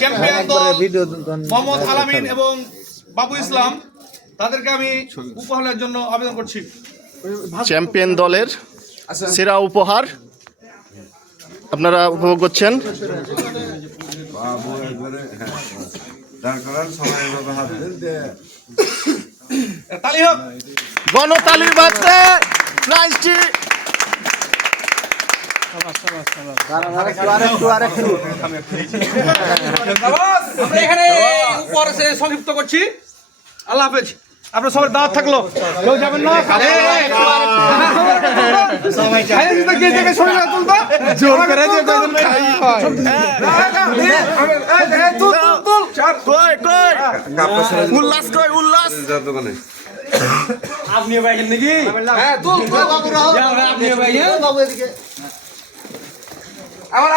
Champion দল মোহাম্মদ আলামিন এবং বাবু ইসলাম তাদেরকে আমি উপহারের জন্য আবেদন করছি। চ্যাম্পিয়ন দলের সেরা উপহার আপনারা উপভোগ করছেন। তালি হোক, গণতালির বাজতে প্রাইজটি আমরা এখানে উপহার সংক্ষিপ্ত করছি। আল্লাহ হাফেজ। আপনার সবার দাওয়াত থাকলো, কেউ যাবেন না। জোর করে উল্লাস কই উল্লাস আপনি বাইকেন নাকি? আপনি বাইকেন আবার